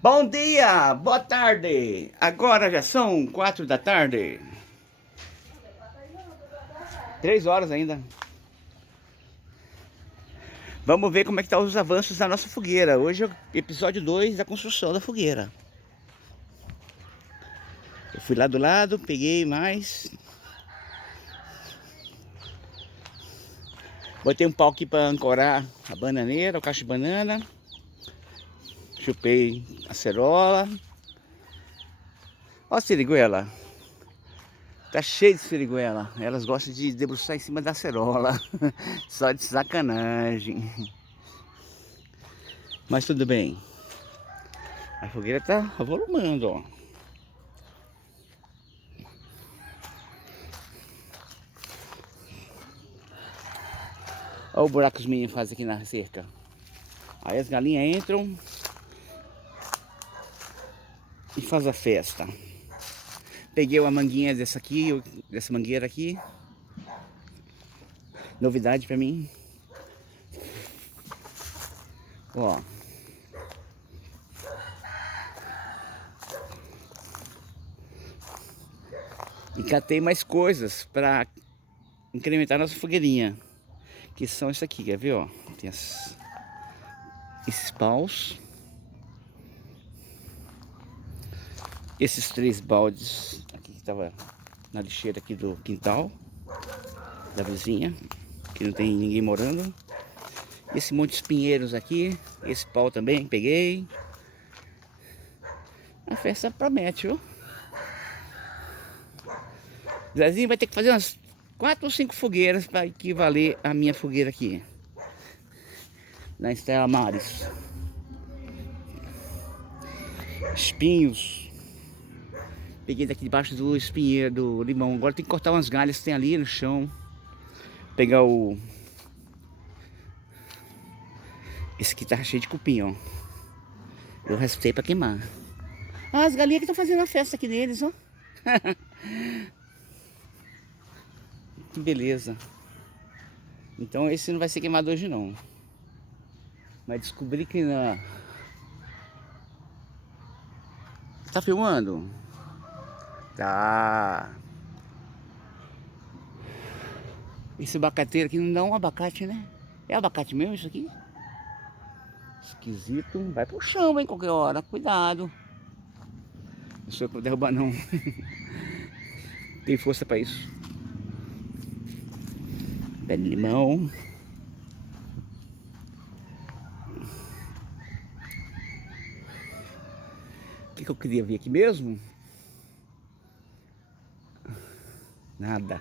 Bom dia, boa tarde. Agora já são 4 da tarde. 3 horas ainda. Vamos ver como é que tá os avanços da nossa fogueira. Hoje é o episódio 2 da construção da fogueira. Eu fui lá do lado, peguei mais. Botei um pau aqui para ancorar a bananeira, o cacho de banana. Chupei a cerola. Ó a siriguela. Tá cheio de siriguela. Elas gostam de debruçar em cima da cerola. Só de sacanagem. Mas tudo bem. A fogueira tá avolumando, ó. Olha o buraco que os meninos fazem aqui na cerca. Aí as galinhas entram e faz a festa. Peguei uma manguinha dessa aqui, dessa mangueira aqui. Novidade pra mim. Ó. E catei mais coisas pra incrementar nossa fogueirinha. Que são isso aqui, quer ver, ó? Tem esses paus. Esses 3 baldes aqui que tava na lixeira aqui do quintal da vizinha, que não tem ninguém morando. Esse monte de espinheiros aqui, esse pau também peguei. A festa promete, viu? Zezinho vai ter que fazer umas 4 ou 5 fogueiras para equivaler a minha fogueira aqui na Estela Maris. Espinhos. Peguei daqui debaixo do espinheiro do limão. Agora tem que cortar umas galhas que tem ali no chão. Pegar o... Esse aqui tá cheio de cupim, ó. Eu raspei pra queimar. Ah, as galinhas que estão fazendo a festa aqui neles, ó. Que beleza. Então esse não vai ser queimado hoje não. Mas descobri que na... Tá filmando? Tá. Esse abacateiro aqui não dá um abacate, né? É abacate mesmo isso aqui? Esquisito. Vai pro chão, hein, qualquer hora. Cuidado. Não sou eu pra derrubar, não. Tem força pra isso. Pé de limão. O que eu queria ver aqui mesmo? Nada.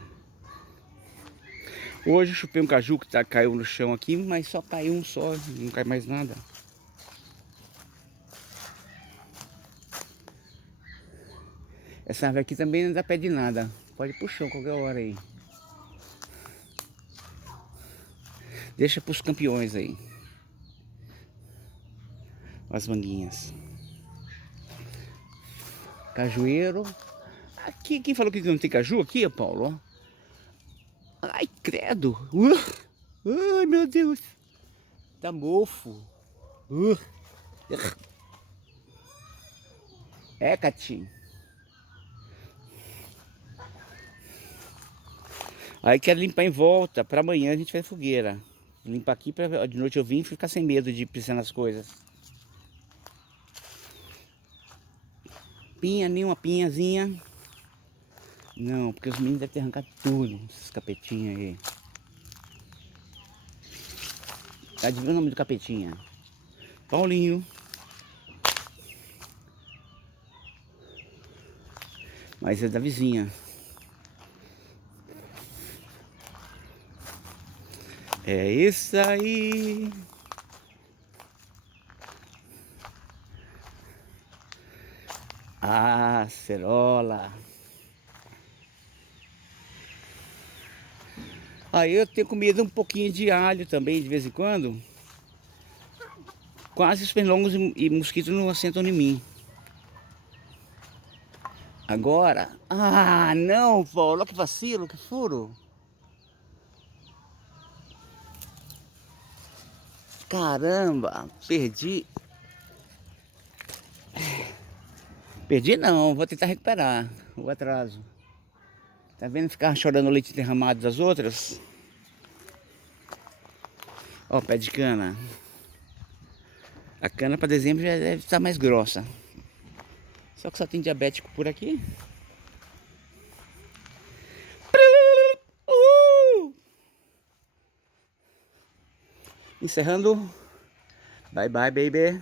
Hoje eu chupei um caju que caiu no chão aqui, mas só caiu um só, não cai mais nada. Essa árvore aqui também não dá pé de nada. Pode ir pro chão qualquer hora aí. Deixa pros campeões aí. As manguinhas. Cajueiro. Aqui, quem falou que não tem caju aqui, Paulo? Ai, credo. Ai, meu Deus. Tá mofo. É, Catinho. Aí quero limpar em volta. Pra amanhã a gente faz fogueira. Limpar aqui pra de noite eu vim e ficar sem medo de pisar nas coisas. Pinha, nenhuma pinhazinha. Não, porque os meninos devem ter arrancado tudo. Esses capetinhos aí. Adivinha o nome do capetinha? Paulinho. Mas é da vizinha. É isso aí. Ah, cerola. Aí eu tenho comido um pouquinho de alho também, de vez em quando. Quase os pernilongos e mosquitos não assentam em mim. Agora... Ah, não, Paulo. Olha que vacilo, que furo. Caramba, perdi. Perdi não, vou tentar recuperar o atraso. Tá vendo ficar chorando o leite derramado das outras? Ó, pé de cana. A cana para dezembro já deve estar mais grossa. Só que só tem diabético por aqui. Encerrando. Bye bye, baby.